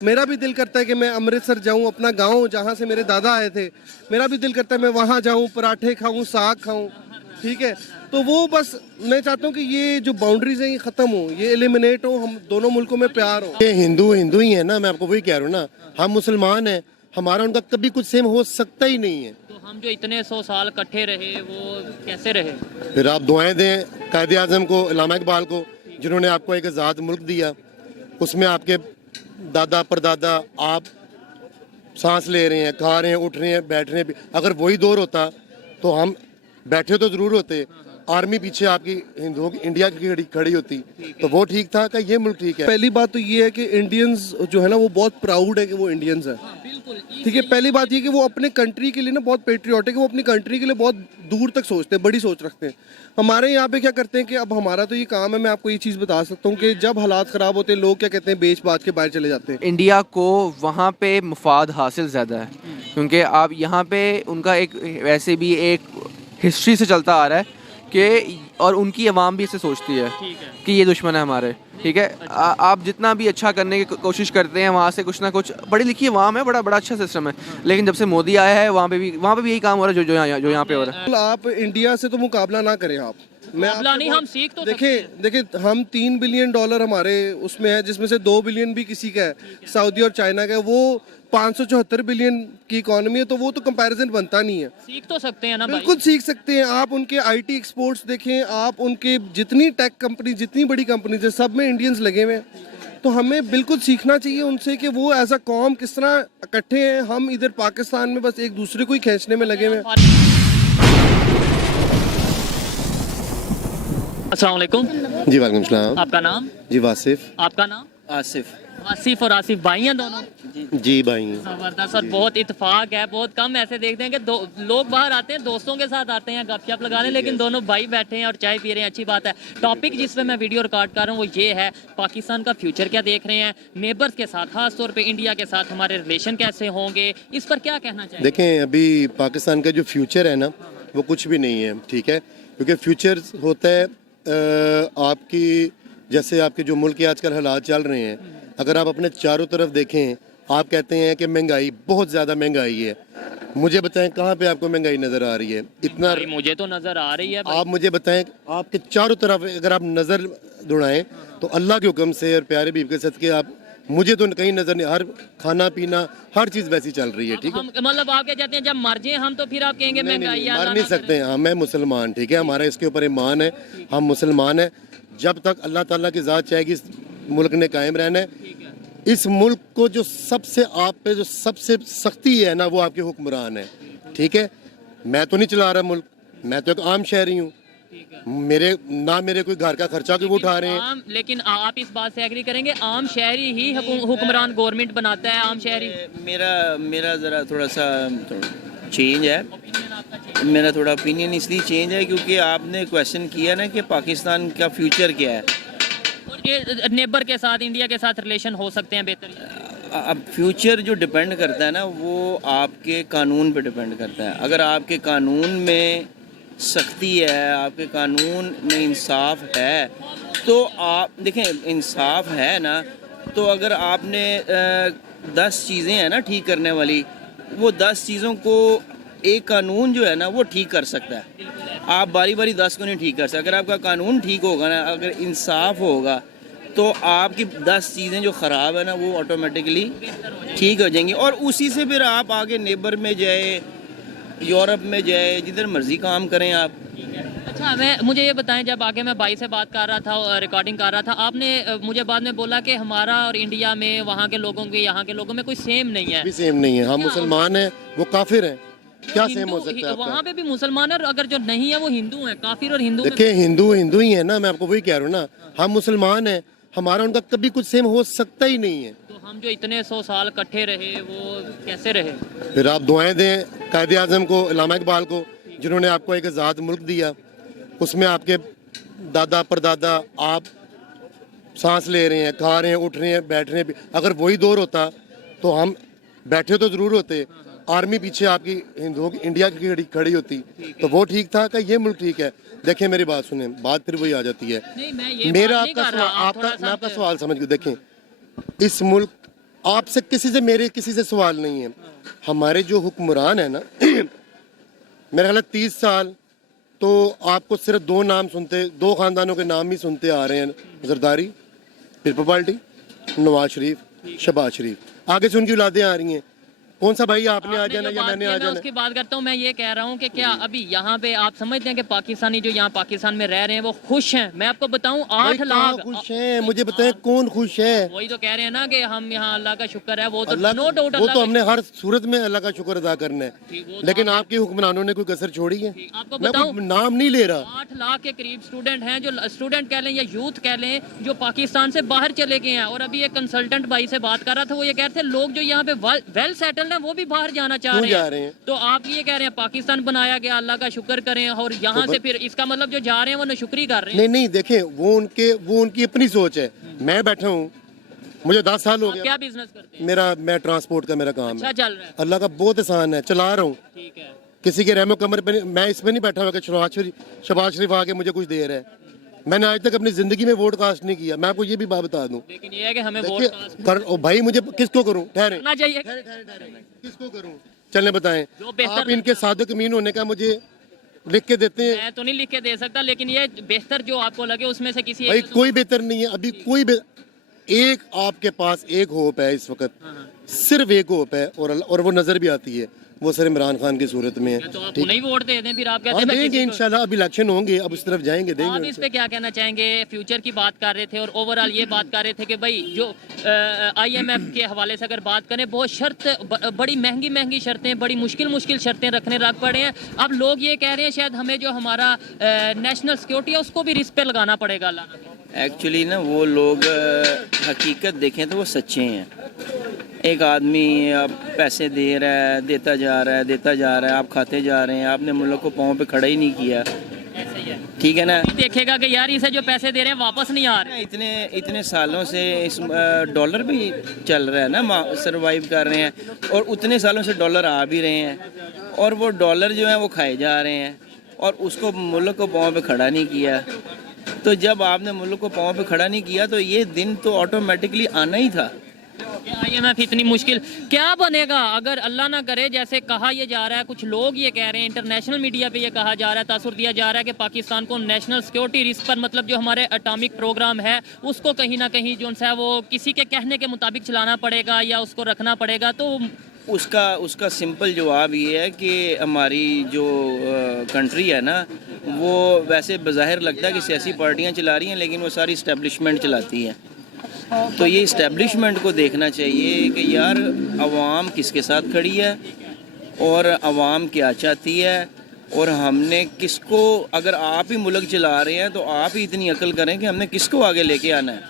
मेरा भी दिल करता है कि मैं अमृतसर जाऊं, अपना गांव जहां से मेरे दादा आए थे। मेरा भी दिल करता है मैं वहां जाऊं, पराठे खाऊं, साग खाऊं। ठीक है, तो वो बस मैं चाहता हूं कि ये जो बाउंड्रीज हैं ये खत्म हो, ये एलिमिनेट हो, हम दोनों मुल्कों में प्यार हो। ये हिंदू हिंदू ही है ना, मैं आपको वही कह रहा हूँ ना। हम मुसलमान हैं, हमारा उनका कभी कुछ सेम हो सकता ही नहीं है। तो हम जो इतने 100 साल इकट्ठे रहे वो कैसे रहे? फिर आप दुआएं दें कायदे आज़म को, इलामा इकबाल को, जिन्होंने आपको एक आज़ाद मुल्क दिया। उसमें आपके दादा परदादा, आप सांस ले रहे हैं, खा रहे हैं, उठ रहे हैं, बैठ रहे हैं। अगर वही दौर होता तो हम बैठे तो जरूर होते, आर्मी पीछे आपकी हिंदुओं की इंडिया की खड़ी होती, तो वो ठीक था कि ये मुल्क ठीक है। पहली बात तो ये है कि इंडियंस जो है ना वो बहुत प्राउड है कि वो इंडियंस है। बिल्कुल। ठीक है, पहली बात ये कि वो अपने कंट्री के लिए ना बहुत पेट्रियाटिक है, वो अपनी कंट्री के लिए बहुत दूर तक सोचते हैं, बड़ी सोच रखते हैं। हमारे यहाँ पे क्या करते हैं कि अब हमारा तो ये काम है, मैं आपको ये चीज़ बता सकता हूँ कि जब हालात ख़राब होते हैं लोग क्या कहते हैं, बेच बाच के बाहर चले जाते हैं। इंडिया को वहाँ पे मुफाद हासिल ज़्यादा है, क्योंकि आप यहाँ पे उनका एक वैसे भी एक हिस्ट्री से चलता आ रहा है कि और उनकी आवाम भी इसे सोचती है कि ये दुश्मन है हमारे। ठीक है, आप जितना भी अच्छा करने की कोशिश करते हैं वहाँ से कुछ ना कुछ, पढ़ी लिखी आवाम है, बड़ा अच्छा सिस्टम है, लेकिन जब से मोदी आया है वहाँ पे भी यही काम हो रहा है जो यहाँ पे हो रहा है। आप इंडिया से तो मुकाबला ना करें आप। नहीं, हम सीख तो देखिए हम $3 बिलियन हमारे उसमें है, जिसमें से 2 बिलियन भी किसी का है, सऊदी और चाइना का है। वो 574 बिलियन की इकोनॉमी है, तो वो तो कंपैरिजन बनता नहीं है। सीख तो सकते हैं ना भाई। बिल्कुल सीख सकते हैं। आप उनके आईटी एक्सपोर्ट्स देखें, आप उनके जितनी टेक कंपनी, जितनी बड़ी कंपनीज है, सब में इंडियंस लगे हुए हैं। तो हमें बिल्कुल सीखना चाहिए उनसे कि वो एज अ कौम किस तरह इकट्ठे हैं। हम इधर पाकिस्तान में बस एक दूसरे को ही खींचने में लगे हुए हैं। अस्सलाम वालेकुम। जी वालेकुम सलाम। आपका नाम? जी वासिफ। आपका नाम? आसिफ। आसिफ और आसिफ भाई हैं दोनों? जी भाई। जबरदस्त। और बहुत इत्तेफाक है, बहुत कम ऐसे देखते हैं कि लोग बाहर आते हैं, दोस्तों के साथ आते हैं गपशप लगाने, लेकिन दोनों भाई बैठे हैं और चाय पी रहे हैं। अच्छी बात है। टॉपिक जिस पे मैं वीडियो रिकॉर्ड कर रहा हूँ वो ये है, पाकिस्तान का फ्यूचर क्या देख रहे हैं, नेबर्स के साथ, खास तौर पे इंडिया के साथ हमारे रिलेशन कैसे होंगे, इस पर क्या कहना चाहिए? देखें, अभी पाकिस्तान का जो फ्यूचर है ना वो कुछ भी नहीं है। ठीक है, क्योंकि फ्यूचर होता है आपकी, जैसे आपके जो मुल्क के आजकल हालात चल रहे हैं, अगर आप अपने चारों तरफ देखें, आप कहते हैं कि महंगाई, बहुत ज़्यादा महंगाई है। मुझे बताएं कहाँ पे आपको महंगाई नज़र आ रही है? इतना मुझे तो नज़र आ रही है भाई। आप मुझे बताएं, आपके चारों तरफ अगर आप नज़र दौड़ाएं तो अल्लाह के हुक्म से और प्यारे बीवी के सदके आप, मुझे तो कहीं नजर नहीं, हर खाना पीना हर चीज वैसी चल रही है। ठीक है, मतलब आप क्या चाहते हैं जब मर जाए हम तो फिर आप कहेंगे महंगाई? मर नहीं सकते। हाँ, मैं मुसलमान, ठीक है, हमारा इसके ऊपर ईमान है, हम मुसलमान हैं। जब तक अल्लाह ताला की ज़ात चाहेगी इस मुल्क ने कायम रहना है। इस मुल्क को जो सबसे आप पे जो सबसे सख्ती है ना वो आपके हुक्मरान है। ठीक है, मैं तो नहीं चला रहा मुल्क, मैं तो एक आम शहरी हूँ। मेरे कोई घर का खर्चा क्यों उठा रहे हैं? लेकिन आप इस बात से एग्री करेंगे, आम शहरी ही हुक्मरान गवर्नमेंट बनाता है? आम शहरी मेरा ज़रा थोड़ा सा चेंज है। मेरा थोड़ा ओपिनियन इसलिए चेंज है क्योंकि आपने क्वेश्चन किया ना कि पाकिस्तान का फ्यूचर क्या है। और नेबर के साथ, इंडिया के साथ रिलेशन हो सकते हैं बेहतर? अब फ्यूचर जो डिपेंड करता है ना वो आपके कानून पे डिपेंड करता है। अगर आपके कानून में सख्ती है, आपके कानून में इंसाफ है, तो आप देखें, इंसाफ है ना, तो अगर आपने 10 चीज़ें हैं ना ठीक करने वाली, वो 10 चीज़ों को एक कानून जो है ना वो ठीक कर सकता है। आप बारी बारी 10 को नहीं ठीक कर सकते। अगर आपका कानून ठीक होगा ना, अगर इंसाफ होगा, तो आपकी 10 चीज़ें जो ख़राब है ना वो ऑटोमेटिकली ठीक हो जाएंगी, और उसी से फिर आप आगे नेबर में जाए, यूरोप में जाए, जिधर मर्जी काम करें आप। अच्छा, मुझे ये बताएं, जब आगे मैं भाई से बात कर रहा था, रिकॉर्डिंग कर रहा था, आपने मुझे बाद में बोला कि हमारा और इंडिया में, वहाँ के लोगों के यहाँ के लोगों में कोई सेम नहीं है। भी सेम नहीं है। हम मुसलमान हैं, वो काफिर हैं, क्या सेम हो सकता है? वहाँ पे भी मुसलमान है, और अगर जो नहीं है वो हिंदू है, काफिर और हिंदू। देखिए, हिंदू हिंदू ही है ना, मैं आपको वही कह रहा हूँ ना। हम मुसलमान हैं, हमारा उनका कभी कुछ सेम हो सकता ही नहीं है। तो हम जो इतने 100 साल इकट्ठे रहे वो कैसे रहे? फिर आप दुआएं दें कायदे आज़म को, इलामा इकबाल को, जिन्होंने आपको एक आज़ाद मुल्क दिया। उसमें आपके दादा परदादा, आप सांस ले रहे हैं, खा रहे हैं, उठ रहे हैं, बैठ रहे हैं। अगर वही दौर होता तो हम बैठे तो जरूर होते, आर्मी पीछे आपकी हिंदुओं की इंडिया की खड़ी होती, तो वो ठीक था कि ये मुल्क ठीक है? देखें, मेरी बात सुने, बात फिर वही आ जाती है। नहीं, मैं ये मेरा बात नहीं कर रहा, मैं आपका सवाल समझ के देखें, इस मुल्क आपसे किसी से मेरे किसी से सवाल नहीं है। हमारे जो हुक्मरान है ना मेरा ख्याल 30 साल तो आपको सिर्फ 2 नाम सुनते, 2 खानदानों के नाम ही सुनते आ रहे हैं, जरदारी, पीपल पार्टी, नवाज शरीफ, शहबाज शरीफ। आगे से उनकी औलादें आ रही हैं। कौन सा भाई आपने आ आपने जाना जो या बात मैंने की है, आ मैं जाना? उसकी बात करता हूँ। मैं ये कह रहा हूँ कि क्या अभी यहाँ पे आप समझते हैं कि पाकिस्तानी जो यहाँ पाकिस्तान में रह रहे हैं वो खुश हैं? मैं आपको बताऊँ 8 भाई लाख कहाँ खुश हैं? मुझे बताएं कौन खुश है? वही तो कह रहे हैं ना कि हम यहाँ अल्लाह का शुक्र है, वो तो अल्लाह नो डाउट वो तो हमने हर सूरत में अल्लाह का शुक्र अदा करना है, लेकिन आपके हुक्मरानों ने कोई कसर छोड़ी है? आपको मैं बताऊं, कोई नाम नहीं ले रहा। 8 लाख के करीब स्टूडेंट हैं, जो स्टूडेंट कह लें या यूथ कह लें, जो पाकिस्तान से बाहर चले गए हैं। और अभी एक कंसल्टेंट भाई से बात कर रहा था, वो ये कह रहे थे लोग जो यहाँ पे वेल सेटल्ड हैं वो भी बाहर जाना चाह क्यों रहे जा हैं। रहे हैं? तो आप ये कह रहे हैं पाकिस्तान बनाया गया, अल्लाह का शुक्र करें, और यहाँ से फिर इसका मतलब जो जा रहे हैं वो नशुक्री कर रहे हैं। नहीं नहीं, देखें वो उनकी अपनी सोच है। मैं बैठा हूँ, मुझे 10 साल हो आप गया। क्या बिजनेस करते हैं? मैं ट्रांसपोर्ट का मेरा काम अच्छा है। चल रहा है, अल्लाह का बहुत एहसान है, चला रहा हूँ। ठीक है। किसी के रहमो कमर पे मैं इस पे नहीं बैठा हुआ कि शहबाज शरीफ आके मुझे कुछ दे रहा है। मैंने आज तक अपनी जिंदगी में वोट कास्ट नहीं किया। मैं आपको ये भी बात बता दूं, लेकिन ये है कि हमें वोट देखिए कास्ट कर ओ भाई, मुझे किसको करूं? ठहरे करना चाहिए। किसको करूं? चलने बताएं। जो बेहतर आप इनके सादक अमीन होने का मुझे लिख के देते हैं। मैं तो नहीं लिख के दे सकता, लेकिन ये बेहतर जो आपको लगे उसमें से किसी भाई एक कोई बेहतर नहीं है अभी, एक आपके पास एक होप है इस वक्त, सिर्फ एक होप है, और वो नजर भी आती है, वो सर इमरान खान की सूरत में है। तो आप उन्हें ही वोट दे दें, फिर आप कहते हाँ, हैं मैं देंगे किसी को- इंशाल्लाह। अब इलेक्शन होंगे, अब उस तरफ जाएंगे, आप देंगे। इस पे क्या कहना चाहेंगे? फ्यूचर की बात कर रहे थे और ओवरऑल ये बात कर रहे थे कि भाई जो IMF के हवाले से अगर बात करें, बहुत बड़ी महंगी शर्तें, बड़ी मुश्किल शर्तें रखने लग पड़े हैं। अब लोग ये कह रहे हैं शायद हमें जो हमारा नेशनल सिक्योरिटी है उसको भी रिस्क पे लगाना पड़ेगा। अल्लाह एक्चुअली ना वो लोग हकीकत देखें तो वो सच्चे हैं। एक आदमी अब पैसे दे रहा है, देता जा रहा है, आप खाते जा रहे हैं, आपने मुल्क को पाँव पे खड़ा ही नहीं किया। ऐसे ही है। ठीक है ना? देखेगा कि यार इसे जो पैसे दे रहे हैं वापस नहीं आ रहे। इतने सालों से इस डॉलर भी चल रहा है ना, सरवाइव कर रहे हैं, और उतने सालों से डॉलर आ भी रहे हैं, और वो डॉलर जो है वो खाए जा रहे हैं, और उसको मुल्क को पाँव पे खड़ा नहीं किया। तो जब आपने मुल्क को पाँव पे खड़ा नहीं किया तो ये दिन तो ऑटोमेटिकली आना ही था। IMF इतनी मुश्किल क्या बनेगा अगर अल्लाह ना करे, जैसे कहा यह जा रहा है, कुछ लोग ये कह रहे हैं, इंटरनेशनल मीडिया पे ये कहा जा रहा है, तासुर दिया जा रहा है कि पाकिस्तान को नेशनल सिक्योरिटी रिस्क पर, मतलब जो हमारे एटॉमिक प्रोग्राम है उसको कहीं ना कहीं जो है वो किसी के कहने के मुताबिक चलाना पड़ेगा या उसको रखना पड़ेगा। तो उसका सिंपल जवाब ये है कि हमारी जो कंट्री है ना, वो वैसे बज़ाहिर लगता है कि सियासी पार्टियां चला रही हैं, लेकिन वो सारी इस्टेब्लिशमेंट चलाती है। तो ये इस्टेब्लिशमेंट को देखना चाहिए कि यार अवाम किसके साथ खड़ी है और अवाम क्या चाहती है, और हमने किसको, अगर आप ही मुल्क चला रहे हैं तो आप ही इतनी अकल करें कि हमने किसको आगे लेके आना है।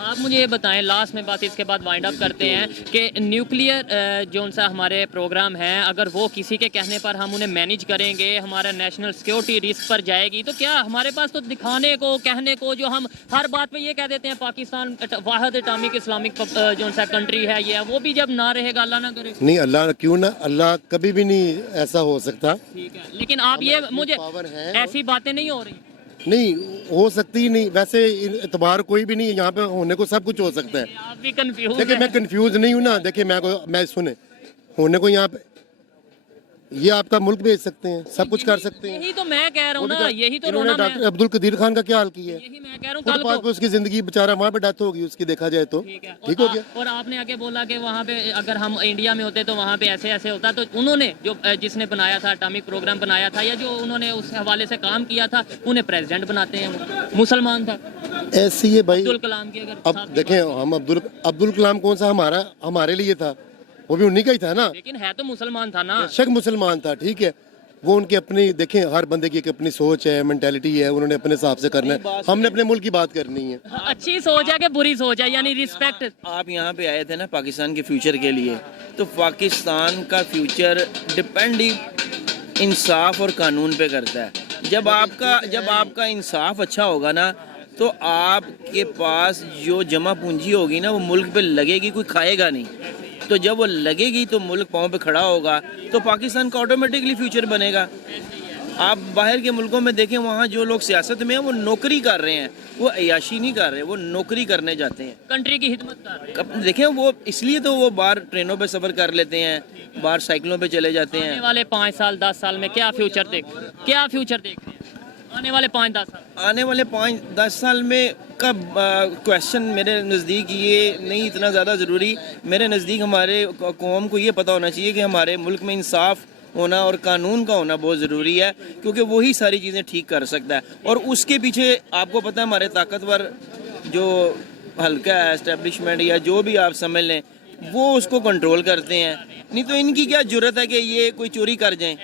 आप मुझे ये बताएं, लास्ट में बात इसके बाद वाइंड अप करते हैं, कि न्यूक्लियर जो सा हमारे प्रोग्राम है, अगर वो किसी के कहने पर हम उन्हें मैनेज करेंगे, हमारा नेशनल सिक्योरिटी रिस्क पर जाएगी, तो क्या हमारे पास तो दिखाने को, कहने को, जो हम हर बात पे ये कह देते हैं पाकिस्तान वाहिद एटॉमिक इस्लामिक जो सा कंट्री है ये है, वो भी जब ना रहेगा, अल्लाह ना करे। नहीं, अल्लाह क्यों ना, अल्लाह कभी भी नहीं ऐसा हो सकता। ठीक है, लेकिन आप ये मुझे पावर है, ऐसी बातें नहीं हो रही। नहीं हो सकती ही नहीं। वैसे एतबार कोई भी नहीं है यहाँ पे, होने को सब कुछ हो सकता है। आप भी कंफ्यूज देखिए मैं कंफ्यूज नहीं हूँ ना। देखिए मैं सुने, होने को यहाँ पे ये आपका मुल्क भेज सकते हैं, सब कुछ कर सकते हैं। यही तो मैं कह रहा हूँ ना, यही तो इन्होंने रोना मैं, डॉक्टर अब्दुल कदीर खान का क्या हाल किया है? यही मैं कह रहा हूँ। कल फुटपाथ को पे उसकी जिंदगी, बेचारा वहाँ पे डेथ होगी उसकी, देखा जाए तो ठीक है, ठीक हो गया। और आपने आगे बोला कि वहाँ पे अगर हम इंडिया में होते तो वहाँ पे ऐसे ऐसे होता, तो उन्होंने जो जिसने बनाया था, एटॉमिक प्रोग्राम बनाया था, या जो उन्होंने उस हवाले से काम किया था, उन्हें प्रेसिडेंट बनाते हैं, मुसलमान था। ऐसी है भाई। अब्दुल कलाम की अगर अब देखें, हम अब्दुल कलाम कौन सा हमारे लिए था, वो भी उन्हीं का ही था ना। लेकिन है तो मुसलमान था ना। बेशक मुसलमान था, ठीक है, वो उनकी अपनी, देखें हर बंदे की एक अपनी सोच है, मेंटेलिटी है, उन्होंने अपने हिसाब से करना है। हमने अपने मुल्क की बात करनी है। अच्छी सोच है कि बुरी सोच है, यानी रिस्पेक्ट। आप यहाँ पे आए थे ना पाकिस्तान के फ्यूचर के लिए, तो पाकिस्तान का फ्यूचर डिपेंड ही इंसाफ और कानून पे करता है। जब आपका इंसाफ अच्छा होगा ना, तो आपके पास जो जमा पूंजी होगी ना, वो मुल्क पे लगेगी, कोई खाएगा नहीं। तो जब वो लगेगी तो मुल्क पाँव पे खड़ा होगा, तो पाकिस्तान का ऑटोमेटिकली फ्यूचर बनेगा। आप बाहर के मुल्कों में देखें, वहाँ जो लोग सियासत में हैं वो नौकरी कर रहे हैं, वो अय्याशी नहीं कर रहे, वो नौकरी करने जाते हैं, कंट्री की खिदमत कर रहे हैं। देखें वो इसलिए तो वो बाहर ट्रेनों पे सफ़र कर लेते हैं, बाहर साइकिलों पे चले जाते आने हैं। वाले 5 साल 10 साल में क्या फ्यूचर देख रहे हैं? क्या फ्यूचर देख रहे हैं आने वाले 5-10 साल? आने वाले 5-10 साल में का क्वेश्चन मेरे नज़दीक ये नहीं इतना ज़्यादा ज़रूरी। मेरे नज़दीक हमारे कौम को ये पता होना चाहिए कि हमारे मुल्क में इंसाफ होना और कानून का होना बहुत ज़रूरी है, क्योंकि वही सारी चीज़ें ठीक कर सकता है। और उसके पीछे आपको पता है हमारे ताकतवर जो हल्का है, एस्टेब्लिशमेंट या जो भी आप समझ लें, वो उसको कंट्रोल करते हैं। नहीं तो इनकी क्या जरूरत है कि ये कोई चोरी कर जाएं।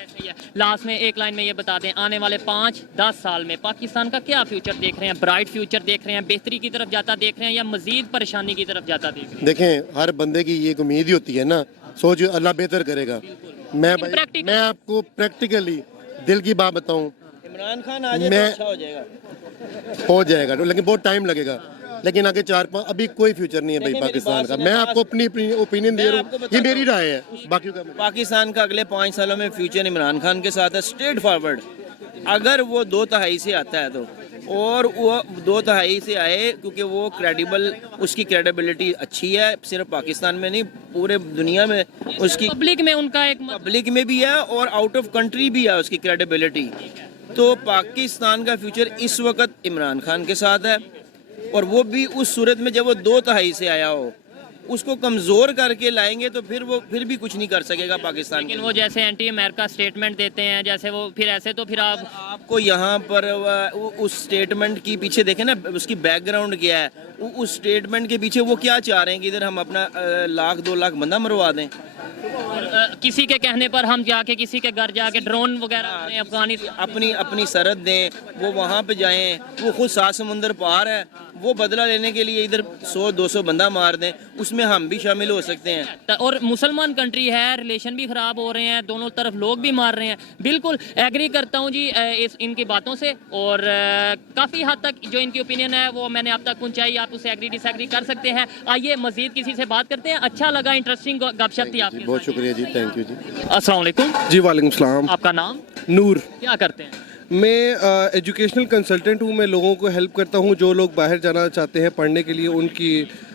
लास्ट में एक लाइन में ये बता दें, आने वाले 5-10 साल में पाकिस्तान का क्या फ्यूचर देख रहे हैं? ब्राइट फ्यूचर देख रहे हैं, बेहतरी की तरफ जाता देख रहे हैं, या मजीद परेशानी की तरफ जाता देख रहे हैं? देखें, हर बंदे की ये एक उम्मीद ही होती है ना, सोच अल्लाह बेहतर करेगा। मैं आपको प्रैक्टिकली दिल की बात बताऊं, इमरान खान आ जाए तो अच्छा हो जाएगा, लेकिन बहुत टाइम लगेगा। लेकिन आगे 4-5 अभी कोई फ्यूचर नहीं है भाई पाकिस्तान का। मैं आपको अपनी ओपिनियन दे रहा हूँ, ये मेरी राय है। बाकी का पाकिस्तान का अगले 5 सालों में फ्यूचर इमरान खान के साथ है, स्ट्रेट फॉरवर्ड। अगर वो 2/3 से आता है तो, और वो 2/3 से आए, क्योंकि वो क्रेडिबल, उसकी क्रेडिबिलिटी अच्छी है, सिर्फ पाकिस्तान में नहीं पूरे दुनिया में उसकी, पब्लिक में उनका एक पब्लिक में भी है और आउट ऑफ कंट्री भी है उसकी क्रेडिबिलिटी। तो पाकिस्तान का फ्यूचर इस वक्त इमरान खान के साथ है, और वो भी उस सूरत में जब वो 2/3 से आया हो। उसको कमज़ोर करके लाएंगे तो फिर भी कुछ नहीं कर सकेगा पाकिस्तान। लेकिन वो जैसे एंटी अमेरिका स्टेटमेंट देते हैं, जैसे वो फिर ऐसे, तो फिर आपको यहाँ पर उस स्टेटमेंट की पीछे देखें ना, उसकी बैकग्राउंड क्या है, उस स्टेटमेंट के पीछे वो क्या चाह रहे हैं कि इधर हम अपना 1-2 लाख बंदा मरवा दें। किसी के कहने पर हम जाके किसी के घर जाके ड्रोन वगैरह अपनी अपनी सरहद दें, वो वहाँ पे जाएं, वो खुद 7 समुंदर पार है, वो बदला लेने के लिए इधर 100-200 बंदा मार दें, उसमें हम भी शामिल हो सकते हैं। और मुसलमान कंट्री है, रिलेशन भी खराब हो रहे हैं, दोनों तरफ लोग भी मार रहे हैं। बिल्कुल एग्री करता हूँ जी इनकी बातों से, और काफ़ी हद तक जो इनकी ओपिनियन है वो मैंने आप तक पहुँचाई, आप उससे एग्री डिसएग्री कर सकते हैं। आइए मजीद किसी से बात करते हैं। अच्छा लगा, इंटरेस्टिंग गपशप थी आपकी। बहुत शुक्रिया जी, थैंक यू जी। अस्सलाम वालेकुम जी वालेकुम सलाम। आपका नाम? नूर। क्या करते हैं? मैं एजुकेशनल कंसल्टेंट हूँ। मैं लोगों को हेल्प करता हूँ जो लोग बाहर जाना चाहते हैं पढ़ने के लिए,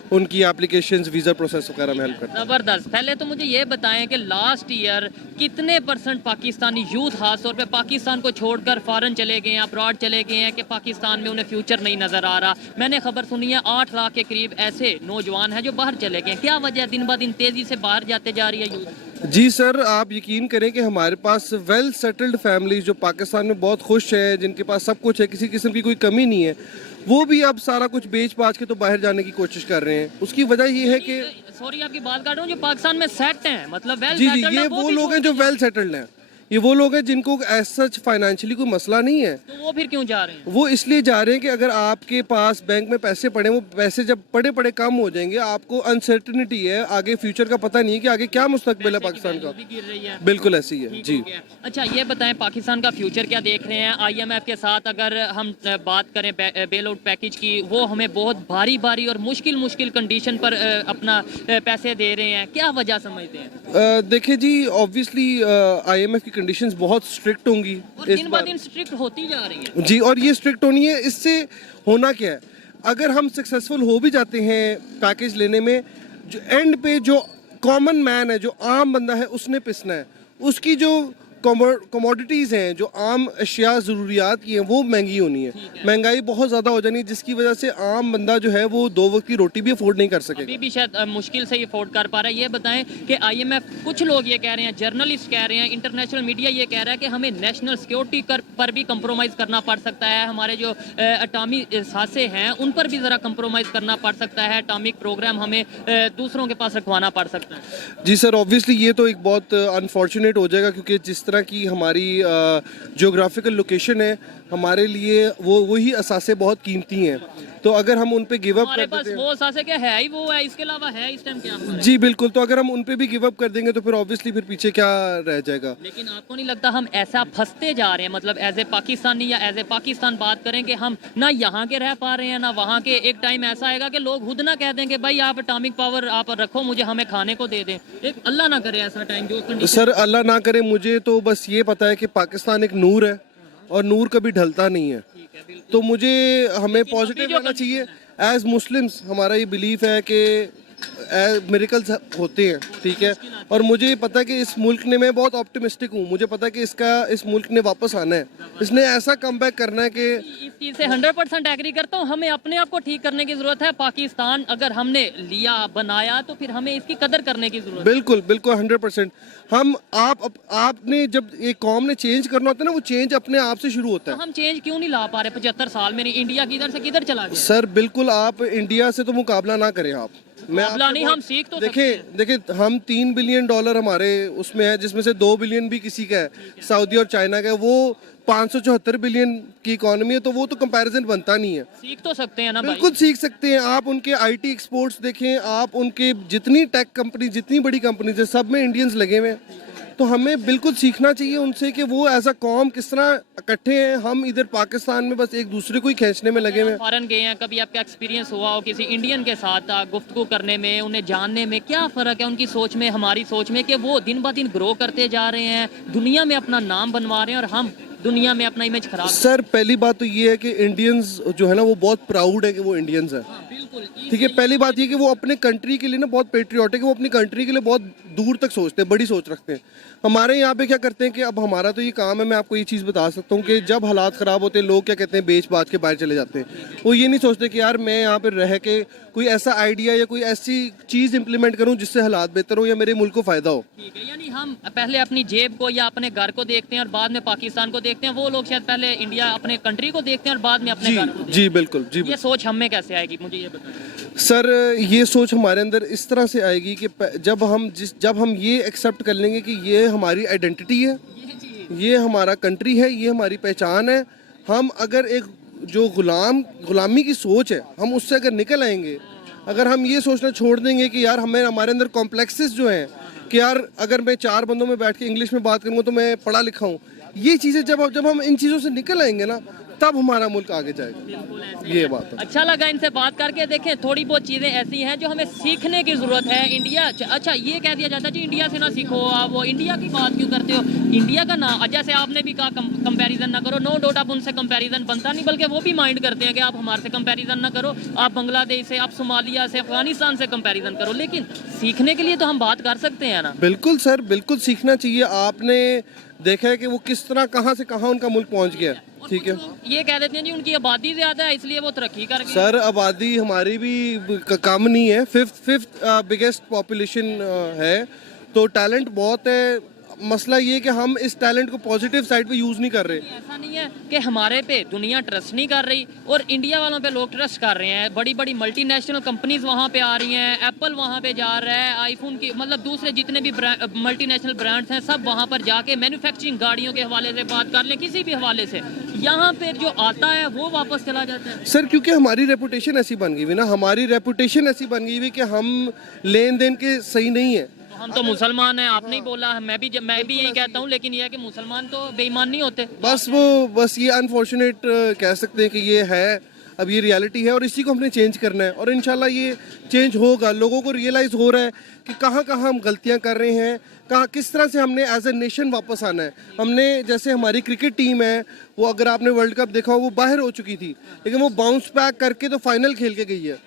उनकी एप्लीकेशंस, वीज़ा प्रोसेस वगैरह में हेल्प करता हूँ। ज़बरदस्त। पहले तो मुझे ये बताएं कि लास्ट ईयर कितने % पाकिस्तानी यूथ खास तौर पे पाकिस्तान को छोड़कर फ़ॉरेन चले गए हैं, अब्रॉड चले गए हैं, कि पाकिस्तान में उन्हें फ्यूचर नहीं नज़र आ रहा। मैंने खबर सुनी है 8 लाख के करीब ऐसे नौजवान हैं जो बाहर चले गए हैं। क्या वजह है, दिन ब दिन तेज़ी से बाहर जाते जा रही है यूथ? जी सर, आप यकीन करें कि हमारे पास वेल सेटल्ड फैमिलीज जो पाकिस्तान में बहुत खुश है, जिनके पास सब कुछ है, किसी किस्म की कोई कमी नहीं है, वो भी अब सारा कुछ बेच बाच के तो बाहर जाने की कोशिश कर रहे हैं। उसकी वजह ये है कि, सॉरी आपकी बात काट रहा हूँ, जो पाकिस्तान में सेट हैं, मतलब वेल जी सेटल्ड ये हैं, वो भी लोग हैं जो वेल सेटल्ड हैं। ये वो लोग हैं जिनको एज सच फाइनेंशियली कोई मसला नहीं है। तो वो फिर क्यों जा रहे हैं? वो इसलिए जा रहे हैं कि अगर आपके पास बैंक में पैसे पड़े, वो पैसे जब पड़े कम हो जाएंगे, आपको अनसर्टेनिटी है, आगे फ्यूचर का पता नहीं है कि आगे क्या मुस्तकबिल है पाकिस्तान का। भी गिर रही है। बिल्कुल ऐसी है जी। अच्छा ये बताएं, पाकिस्तान का फ्यूचर क्या देख रहे हैं? IMF के साथ अगर हम बात करें बेल आउट पैकेज की, वो हमें बहुत भारी भारी और मुश्किल कंडीशन पर अपना पैसे दे रहे हैं। क्या वजह समझते हैं? देखिए जी, ऑब्वियसली IMF की कंडीशंस बहुत स्ट्रिक्ट होंगी और इस दिन ब बार दिन स्ट्रिक्ट होती जा रही है जी। और ये स्ट्रिक्ट होनी है। इससे होना क्या है, अगर हम सक्सेसफुल हो भी जाते हैं पैकेज लेने में, जो एंड पे जो कॉमन मैन है, जो आम बंदा है, उसने पिसना है। उसकी जो कमोडिटीज़ हैं, जो आम अशिया ज़रूरियात की हैं, वो महंगी होनी है। महंगाई बहुत ज़्यादा हो जानी है, जिसकी वजह से आम बंदा जो है वो 2 वक्त की रोटी भी अफोर्ड नहीं कर सकेगा। अभी भी शायद मुश्किल से ये अफोर्ड कर पा रहा है। ये बताएं कि IMF, कुछ लोग ये कह रहे हैं, जर्नलिस्ट कह रहे हैं, इंटरनेशनल मीडिया ये कह रहा है कि हमें नेशनल सिक्योरिटी पर भी कंप्रोमाइज़ करना पड़ सकता है। हमारे जो अटामी सासे हैं उन पर भी ज़रा कंप्रोमाइज़ करना पड़ सकता है। एटॉमिक प्रोग्राम हमें दूसरों के पास रखवाना पड़ सकता है। जी सर, ऑब्वियसली ये तो एक बहुत अनफॉर्चुनेट हो जाएगा, क्योंकि जिस तरह की हमारी ज्योग्राफिकल लोकेशन है, हमारे लिए वही असासे बहुत कीमती हैं। तो अगर हम उन पे गिव अप हमारे कर पास देते हैं, वो असासे क्या है ही वो है, इसके अलावा है इस टाइम क्या? जी बिल्कुल, तो अगर हम उन पे भी गिव अप कर देंगे तो फिर ऑब्वियसली फिर पीछे क्या रह जाएगा। लेकिन आपको नहीं लगता हम ऐसा फंसते जा रहे हैं, मतलब एज ए पाकिस्तानी या एज ए पाकिस्तान बात करें कि हम ना यहाँ के रह पा रहे हैं ना वहाँ के? एक टाइम ऐसा आएगा कि लोग खुद ना कह दें कि भाई आप एटॉमिक पावर आप रखो, मुझे हमें खाने को दे दें। एक अल्लाह ना करे ऐसा टाइम जो सर अल्लाह ना करे, मुझे तो बस ये पता है कि पाकिस्तान एक नूर है और नूर कभी ढलता नहीं है। तो मुझे हमें पॉजिटिव रहना चाहिए। एज मुस्लिम्स हमारा ये बिलीफ है कि मिरेकल्स होते हैं, ठीक है। और मुझे पता है कि इस मुल्क ने, मैं बहुत ऑप्टिमिस्टिक हूँ, मुझे पता है कि इस मुल्क ने वापस आना है, इसने ऐसा कमबैक करना है कि इस चीज़ से 100% एग्री करता हूँ। हमें अपने आप को ठीक करने की जरूरत है। पाकिस्तान अगर हमने लिया बनाया तो फिर हमें इसकी कदर करने की जरूरत है। बिल्कुल बिल्कुल 100%। आपने जब एक कौम ने चेंज करना होता है ना, वो चेंज अपने आप से शुरू होता तो है। हम चेंज क्यों नहीं ला पा रहे? 75 साल में इंडिया किधर से किधर चला गया? सर बिल्कुल, आप इंडिया से तो मुकाबला ना करें आप। मुकाबला नहीं, हम सीख तो सकते हैं। देखें हम $3 बिलियन हमारे उसमें है, जिसमें से 2 बिलियन भी किसी का है, सऊदी और चाइना का है। वो 574 बिलियन की इकोनॉमी है, तो वो तो कंपैरिजन बनता नहीं है। सीख तो सकते हैं ना भाई। बिल्कुल सीख सकते हैं। आप उनके आईटी एक्सपोर्ट्स देखें, आप उनके जितनी टेक कंपनी, जितनी बड़ी कंपनीज है, सब में इंडियंस लगे हुए हैं। तो हमें बिल्कुल सीखना चाहिए उनसे कि वो एज अ कॉम किस तरह इकट्ठे हैं। हम इधर पाकिस्तान में बस एक दूसरे को ही खींचने में लगे हुए हैं। फॉरेन गए हैं, कभी आपका एक्सपीरियंस हुआ हो किसी इंडियन के साथ गुफ्तगू करने में, उन्हें जानने में क्या फ़र्क है उनकी सोच में हमारी सोच में, कि वो दिन ब दिन ग्रो करते जा रहे हैं, दुनिया में अपना नाम बनवा रहे हैं और हम दुनिया में अपना इमेज खराब। सर पहली बात तो ये है कि इंडियंस जो है ना, वो बहुत प्राउड है कि वो इंडियंस है। बिल्कुल ठीक है, पहली बात ये कि वो अपने कंट्री के लिए ना बहुत पेट्रियाटिक है, वो अपनी कंट्री के लिए बहुत दूर तक सोचते हैं, बड़ी सोच रखते हैं। हमारे यहाँ पे क्या करते हैं कि अब हमारा तो ये काम है, मैं आपको ये चीज़ बता सकता हूँ कि जब हालात ख़राब होते हैं, लोग क्या कहते हैं, बेच बाच के बाहर चले जाते हैं। वो ये नहीं सोचते कि यार मैं यहाँ पे रह के कोई ऐसा आइडिया या कोई ऐसी चीज़ इंप्लीमेंट करूँ जिससे हालात बेहतर हो या मेरे मुल्क को फ़ायदा हो। ठीक है, यानी हम पहले अपनी जेब को या अपने घर को देखते हैं और बाद में पाकिस्तान को देखते हैं। वो लोग शायद पहले इंडिया अपने कंट्री को देखते हैं और बाद में अपने जी घर को देखते जी बिल्कुल जी हैं। ये सोच हम में कैसे आएगी, मुझे ये बताएं। सर ये सोच हमारे अंदर इस तरह से आएगी कि जब हम ये एक्सेप्ट कर लेंगे कि ये हमारी आइडेंटिटी है, ये हमारा कंट्री है, ये हमारी पहचान है। हम अगर एक जो गुलामी की सोच है, हम उससे अगर निकल आएंगे, अगर हम ये सोचना छोड़ देंगे कि यार हमारे अंदर कॉम्प्लेक्सेस जो हैं कि यार अगर मैं 4 बंदों में बैठ के इंग्लिश में बात करूँगा तो मैं पढ़ा लिखा हूँ, ये चीज़ें जब हम इन चीज़ों से निकल आएंगे ना, तब हमारा मुल्क आगे जाएगा। ये बात है। अच्छा लगा इनसे बात करके। देखें थोड़ी बहुत चीज़ें ऐसी हैं जो हमें सीखने की ज़रूरत है। इंडिया, अच्छा ये कह दिया जाता है जी इंडिया से ना सीखो, आप वो इंडिया की बात क्यों करते हो? इंडिया का नाम, जैसे आपने भी कहा कंपैरिजन ना करो, नो डाउट आप उनसे कंपैरिजन बनता नहीं, बल्कि वो भी माइंड करते हैं कि आप हमारे से कंपैरिजन ना करो, आप बांग्लादेश से, आप सोमालिया से, अफगानिस्तान से कंपैरिजन करो। लेकिन सीखने के लिए तो हम बात कर सकते हैं ना। बिल्कुल सर, बिल्कुल सीखना चाहिए। आपने देखा है कि वो किस तरह कहाँ से कहाँ उनका मुल्क पहुँच गया, ठीक है। ये कह देते हैं जी उनकी आबादी ज्यादा है इसलिए वो तरक्की कर गए। सर आबादी हमारी भी कम नहीं है, फिफ्थ बिगेस्ट पॉपुलेशन है, तो टैलेंट बहुत है। मसला ये कि हम इस टैलेंट को पॉजिटिव साइड पे यूज़ नहीं कर रहे। ऐसा नहीं है कि हमारे पे दुनिया ट्रस्ट नहीं कर रही और इंडिया वालों पे लोग ट्रस्ट कर रहे हैं। बड़ी बड़ी मल्टीनेशनल कंपनीज वहाँ पे आ रही हैं, एप्पल वहाँ पे जा रहा है, आईफोन की मतलब दूसरे जितने भी मल्टीनेशनल ब्रांड्स हैं सब वहाँ पर जाके मैन्युफैक्चरिंग गाड़ियों के हवाले से बात कर लें, किसी भी हवाले से, यहाँ पे जो आता है वो वापस चला जाता है। सर क्योंकि हमारी रेपुटेशन ऐसी बन गई हुई ना, हमारी रेपुटेशन ऐसी बन गई हुई कि हम लेन देन के सही नहीं है। हम तो मुसलमान हैं, आपने ही बोला, मैं भी यही कहता हूँ, लेकिन ये है कि मुसलमान तो बेईमान नहीं होते। बस ये अनफॉर्चुनेट कह सकते हैं कि ये है, अब ये रियलिटी है और इसी को हमने चेंज करना है और इंशाल्लाह ये चेंज होगा। लोगों को रियलाइज़ हो रहा है कि कहाँ कहाँ हम गलतियाँ कर रहे हैं, कहाँ किस तरह से हमने एज ए नेशन वापस आना है। हमने जैसे हमारी क्रिकेट टीम है, वो अगर आपने वर्ल्ड कप देखा हो, वो बाहर हो चुकी थी, लेकिन वो बाउंस बैक करके तो फाइनल खेल के गई है।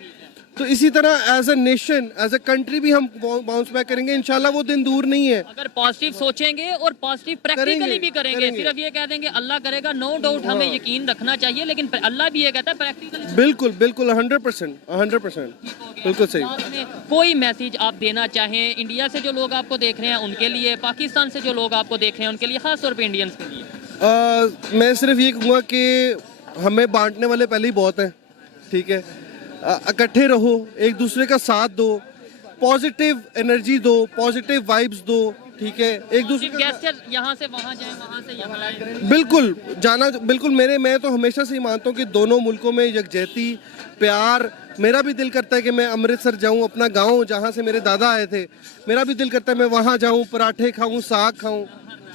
तो इसी तरह as a nation, as a country भी हम बाउंस बैक करेंगे इंशाल्लाह, वो दिन दूर नहीं है। अगर पॉजिटिव सोचेंगे और पॉजिटिव प्रैक्टिकली भी करेंगे, सिर्फ ये कह देंगे अल्लाह करेगा, नो डाउट हमें यकीन रखना चाहिए, लेकिन अल्लाह भी ये कहता है प्रैक्टिकली। बिल्कुल बिल्कुल 100% बिल्कुल सही। कोई मैसेज आप देना चाहें इंडिया से जो लोग आपको देख रहे हैं उनके लिए, पाकिस्तान से जो लोग आपको देख रहे हैं उनके लिए, खास तौर पे इंडियंस के लिए? मैं सिर्फ ये कहूँगा कि हमें बांटने वाले पहले ही बहुत हैं, ठीक है। इकट्ठे रहो, एक दूसरे का साथ दो, पॉजिटिव एनर्जी दो, पॉजिटिव वाइब्स दो, ठीक है। एक दूसरे का यहाँ से वहाँ जाए, वहाँ से यहाँ आए, बिल्कुल जाना, बिल्कुल। मैं तो हमेशा से ही मानता हूँ कि दोनों मुल्कों में यकजहती, प्यार। मेरा भी दिल करता है कि मैं अमृतसर जाऊँ, अपना गाँव जहाँ से मेरे दादा आए थे, मेरा भी दिल करता है मैं वहाँ जाऊँ, पराठे खाऊँ, साग खाऊँ,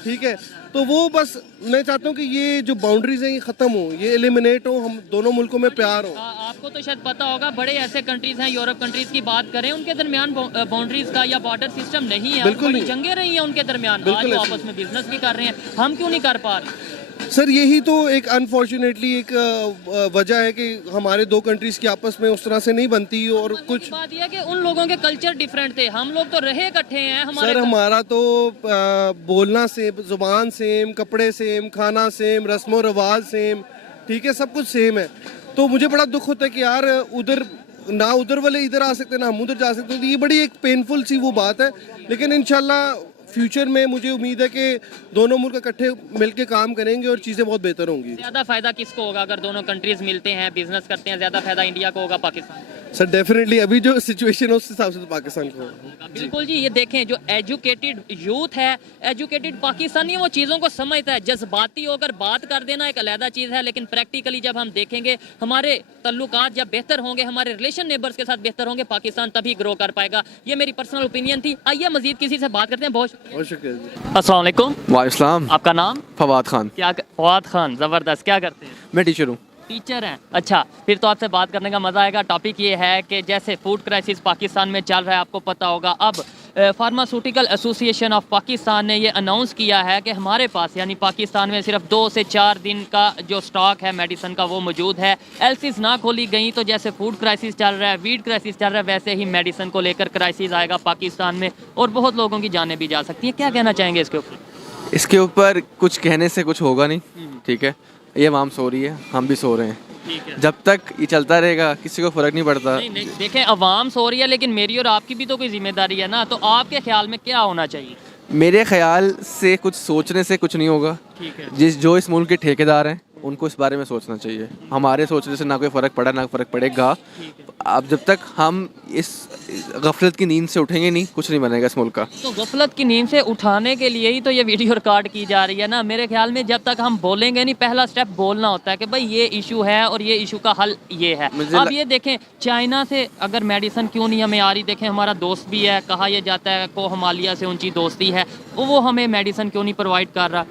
ठीक है, तो वो बस मैं चाहता हूँ कि ये जो बाउंड्रीज हैं ये ख़त्म हो, ये एलिमिनेट हो, हम दोनों मुल्कों में प्यार हो। आपको तो शायद पता होगा, बड़े ऐसे कंट्रीज हैं, यूरोप कंट्रीज की बात करें, उनके दरमियान बाउंड्रीज का या बॉर्डर सिस्टम नहीं है। बिल्कुल बड़ी नहीं। जंगें रही हैं उनके दरमियान, आज बिल्कुल वो ऐसे आपस में बिजनेस भी कर रहे हैं, हम क्यों नहीं कर पा रहे? सर यही तो एक अनफॉर्चुनेटली एक वजह है कि हमारे दो कंट्रीज की आपस में उस तरह से नहीं बनती, और कुछ बात यह है कि उन लोगों के कल्चर डिफरेंट थे, हम लोग तो रहे इकट्ठे हैं। सर हमारा तो बोलना सेम, जुबान सेम, कपड़े सेम, खाना सेम, रस्मो रिवाज सेम, ठीक है, सब कुछ सेम है। तो मुझे बड़ा दुख होता है कि यार उधर ना उधर वाले इधर आ सकते ना हम उधर जा सकते, तो ये बड़ी एक पेनफुल सी वो बात है। लेकिन इंशाल्लाह फ्यूचर में मुझे उम्मीद है कि दोनों मुल्क इकट्ठे मिलके काम करेंगे और चीज़ें बहुत बेहतर होंगी। ज्यादा फायदा किसको होगा अगर दोनों कंट्रीज मिलते हैं, बिजनेस करते हैं? ज्यादा फायदा इंडिया को होगा, पाकिस्तान? सर डेफिनेटली अभी जो सिचुएशन है उस हिसाब से तो पाकिस्तान को होगा। बिल्कुल जी, ये देखें जो एजुकेटेड यूथ है, एजुकेटेड पाकिस्तानी, वो चीज़ों को समझता है। जज्बाती होकर बात कर देना एक अलग चीज़ है, लेकिन प्रैक्टिकली जब हम देखेंगे हमारे तल्लुकात जब बेहतर होंगे, हमारे रिलेशन नेबर्स के साथ बेहतर होंगे, पाकिस्तान तभी ग्रो कर पाएगा। ये मेरी पर्सनल ओपिनियन थी। आइए मजीद किसी से बात करते हैं। बहुत शुक्रिया जी। अस्सलाम वालेकुम। वालेकुम। आपका नाम? फवाद खान। फवाद खान, ज़बरदस्त। क्या करते हैं? मैं टीचर हूँ। टीचर हैं, अच्छा। फिर तो आपसे बात करने का मज़ा आएगा। टॉपिक ये है कि जैसे फूड क्राइसिस पाकिस्तान में चल रहा है, आपको पता होगा, अब फार्मास्यूटिकल एसोसिएशन ऑफ पाकिस्तान ने ये अनाउंस किया है कि हमारे पास यानी पाकिस्तान में सिर्फ 2 से 4 दिन का जो स्टॉक है मेडिसिन का वो मौजूद है। एलसीज ना खोली गई तो जैसे फूड क्राइसिस चल रहा है, वीट क्राइसिस चल रहा है, वैसे ही मेडिसिन को लेकर क्राइसिस आएगा पाकिस्तान में और बहुत लोगों की जानें भी जा सकती हैं। क्या कहना चाहेंगे इसके ऊपर? इसके ऊपर कुछ कहने से कुछ होगा नहीं, ठीक है। ये आवाम सो रही है, हम भी सो रहे हैं। ठीक है, जब तक ये चलता रहेगा किसी को फ़र्क नहीं पड़ता। नहीं देखें, अवाम सो रही है, लेकिन मेरी और आपकी भी तो कोई जिम्मेदारी है ना। तो आपके ख्याल में क्या होना चाहिए? मेरे ख्याल से कुछ सोचने से कुछ नहीं होगा। ठीक है, जो इस मुल्क के ठेकेदार हैं उनको इस बारे में सोचना चाहिए। हमारे सोचने से ना कोई फ़र्क पड़ा ना फ़र्क पड़ेगा। अब जब तक हम इस गफलत की नींद से उठेंगे नहीं, कुछ नहीं बनेगा इस मुल्क का। तो गफलत की नींद से उठाने के लिए ही तो ये वीडियो रिकॉर्ड की जा रही है ना। मेरे ख्याल में जब तक हम बोलेंगे नहीं, पहला स्टेप बोलना होता है कि भाई ये इशू है और ये इशू का हल ये है। अब ये देखें, चाइना से अगर मेडिसिन क्यों नहीं हमें आ रही? देखें, हमारा दोस्त भी है, कहा यह जाता है को हिमालय से उनकी दोस्ती है, वो हमें मेडिसिन क्यों नहीं प्रोवाइड कर रहा?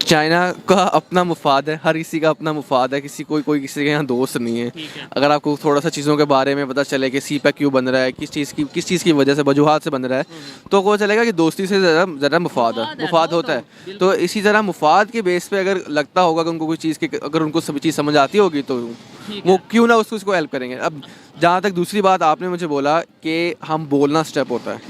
चाइना का अपना मुफाद है, हर किसी का अपना मुफाद है, कोई किसी के यहाँ दोस्त नहीं है। अगर आपको थोड़ा सा चीज़ों के बारे में पता चले कि सी पैक क्यों बन रहा है, किस चीज़ की वजह से वजूहात से बन रहा है, तो वो चलेगा कि दोस्ती से ज़रा मुफाद होता है। तो इसी तरह मुफाद के बेस पे अगर लगता होगा कि उनको कोई चीज़ की, अगर उनको सभी चीज़ समझ आती होगी तो वो क्यों ना उसको हेल्प करेंगे। अब जहाँ तक दूसरी बात आपने मुझे बोला कि हम बोलना स्टेप होता है,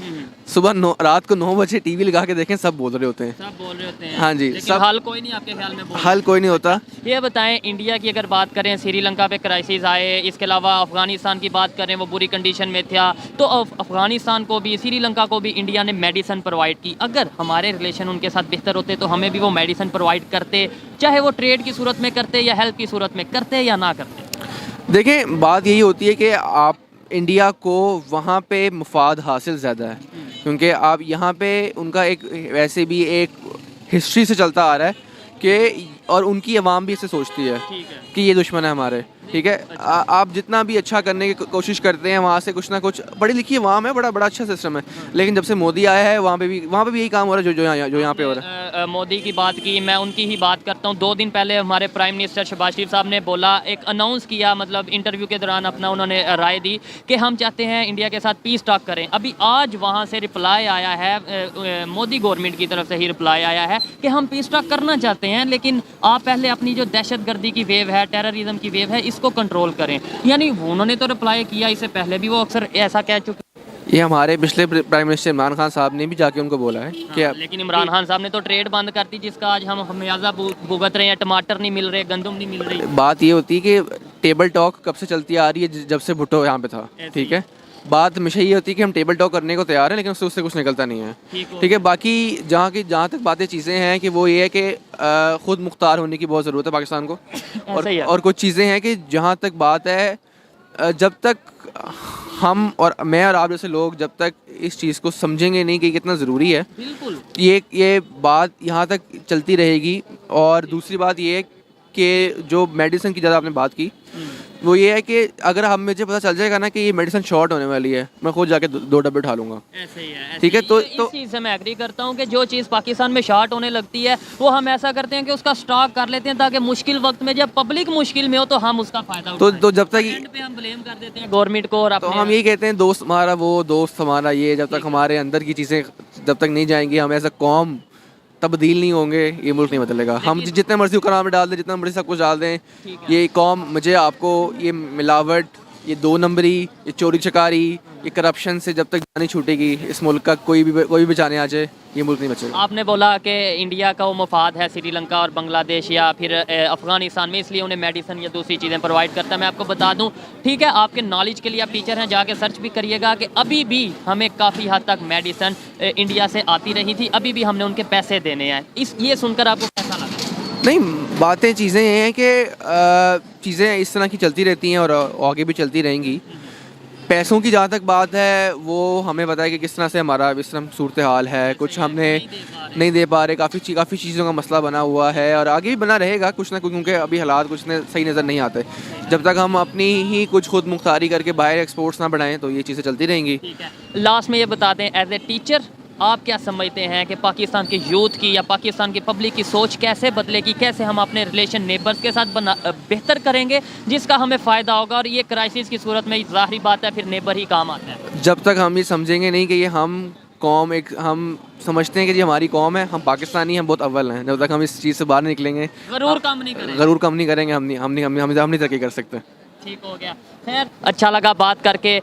सुबह रात को 9 बजे टीवी लगा के देखें, सब बोल रहे होते हैं। सब बोल रहे होते हैं, हाँ जी, लेकिन हल कोई नहीं आपके ख्याल में? हल कोई नहीं होता। ये बताएं, इंडिया की अगर बात करें, श्रीलंका पे क्राइसिस आए, इसके अलावा अफगानिस्तान की बात करें, वो बुरी कंडीशन में था, तो अफगानिस्तान को भी, श्रीलंका को भी इंडिया ने मेडिसिन प्रोवाइड की। अगर हमारे रिलेशन उनके साथ बेहतर होते तो हमें भी वो मेडिसिन प्रोवाइड करते, चाहे वो ट्रेड की सूरत में करते या हेल्प की सूरत में करते या ना करते। देखें, बात यही होती है कि आप इंडिया को वहाँ पे मुफाद हासिल ज़्यादा है, क्योंकि आप यहाँ पे उनका एक वैसे भी एक हिस्ट्री से चलता आ रहा है कि, और उनकी आवाम भी इसे सोचती है कि ये दुश्मन है हमारे, ठीक है। आप जितना भी अच्छा करने की कोशिश करते हैं, वहाँ से कुछ ना कुछ, पढ़ी लिखी आवाम है, बड़ा अच्छा सिस्टम है, लेकिन जब से मोदी आया है वहाँ पे भी यही काम हो रहा है जो यहाँ पे हो रहा है। मोदी की बात की, मैं उनकी ही बात करता हूँ। 2 दिन पहले हमारे प्राइम मिनिस्टर शहबाज शरीफ साहब ने बोला, एक अनाउंस किया, मतलब इंटरव्यू के दौरान अपना उन्होंने राय दी कि हम चाहते हैं इंडिया के साथ पीस टॉक करें। अभी आज वहाँ से रिप्लाई आया है, मोदी गवर्नमेंट की तरफ से ही रिप्लाई आया है कि हम पीस टॉक करना चाहते हैं, लेकिन आप पहले अपनी जो दहशतगर्दी की वेव है, टेररिज्म की वेव है, इसको कंट्रोल करें। यानी उन्होंने तो रिप्लाई किया, इससे पहले भी वो अक्सर ऐसा कह चुके। ये हमारे पिछले प्राइम मिनिस्टर इमरान खान साहब ने भी जाके उनको बोला है कि लेकिन इमरान खान साहब ने तो ट्रेड बंद कर दी, जिसका आज हम हमेशा भुगत रहे हैं। टमाटर नहीं मिल रहे, गंदम नहीं मिल रही। बात ये होती है कि टेबल टॉक कब से चलती आ रही है, जब से भुट्टो यहाँ पे था, ठीक है। बात हमेशा ये होती है कि हम टेबल टॉक करने को तैयार हैं, लेकिन उससे कुछ निकलता नहीं है, ठीक है। बाकी जहाँ तक बातें चीज़ें हैं कि वो ये है कि ख़ुद मुख्तार होने की बहुत ज़रूरत है पाकिस्तान को, और कुछ चीज़ें हैं कि जहाँ तक बात है, जब तक हम और मैं और आप जैसे लोग जब तक इस चीज़ को समझेंगे नहीं कि कितना ज़रूरी है, बिल्कुल ये बात यहाँ तक चलती रहेगी। और दूसरी बात ये है कि जो मेडिसिन की ज़्यादा आपने बात की, वो ये है कि अगर हम मुझे पता चल जाएगा ना कि ये मेडिसिन शॉर्ट होने वाली है, मैं खुद जाके 2 डब्बे उठा लूँगा। ऐसे ही है, ठीक है, तो इस चीज़ से मैं एग्री करता हूँ कि जो चीज़ पाकिस्तान में शार्ट होने लगती है वो हम ऐसा करते हैं कि उसका स्टॉक कर लेते हैं ताकि मुश्किल वक्त में जब पब्लिक मुश्किल में हो तो हम उसका फायदा उठाएं। तो जब तक एंड पे हम ब्लेम कर देते हैं गवर्नमेंट को और तो अपने हम यही कहते हैं दोस्त हमारा वो, दोस्त हमारा ये, जब तक हमारे अंदर की चीज़ें जब तक नहीं जाएंगी, हम ऐसा कौम तब्दील नहीं होंगे, ये मुल्क नहीं बदलेगा। हम जितने मर्जी हुक्मरान में डाल दें, जितना मर्जी सब कुछ डाल दें, ये कौम मुझे आपको ये मिलावट, ये 2 नंबरी, ये चोरी चकारी, ये करप्शन से जब तक जानी छूटेगी इस मुल्क का, कोई भी बचाने आ जाए, ये मुल्क नहीं बचेगा। आपने बोला कि इंडिया का वो मफाद है श्रीलंका और बांग्लादेश या फिर अफगानिस्तान में, इसलिए उन्हें मेडिसिन या दूसरी चीज़ें प्रोवाइड करता है। मैं आपको बता दूं, ठीक है, आपके नॉलेज के लिए आप टीचर हैं, जाके सर्च भी करिएगा कि अभी भी हमें काफ़ी हद तक मेडिसिन इंडिया से आती रही थी, अभी भी हमने उनके पैसे देने हैं। ये सुनकर आपको कैसा लगा? नहीं, बातें चीज़ें ये हैं कि चीज़ें इस तरह की चलती रहती हैं और आगे भी चलती रहेंगी। पैसों की जहाँ तक बात है, वो हमें पता है कि किस तरह से हमारा इस तरह सूरत हाल है, कुछ हमने नहीं दे पा रहे, काफ़ी चीज़ों का मसला बना हुआ है और आगे भी बना रहेगा कुछ ना कुछ, क्योंकि अभी हालात कुछ सही नज़र नहीं आते। जब तक हम अपनी ही कुछ खुद मुख्तारी करके बाहर एक्सपोर्ट्स ना बढ़ाएं तो ये चीज़ें चलती रहेंगी। ठीक है, लास्ट में ये बता दें, एज ए टीचर आप क्या समझते हैं कि पाकिस्तान के यूथ की या पाकिस्तान की पब्लिक की सोच कैसे बदलेगी, कैसे हम अपने रिलेशन नेबर्स के साथ बेहतर करेंगे जिसका हमें फ़ायदा होगा? और ये क्राइसिस की सूरत में ज़ाहिर बात है फिर नेबर ही काम आता है। जब तक हम ये समझेंगे नहीं कि ये हम कौम हम समझते हैं कि जी हमारी कौम है, हम पाकिस्तानी हैं, बहुत अव्वल हैं, जब तक हम इस चीज़ से बाहर नहीं निकलेंगे, ज़रूर कम नहीं करेंगे, ज़रूर कम नहीं करेंगे, हम नहीं तरक्की कर सकते। ठीक हो गया। खैर, अच्छा लगा बात करके।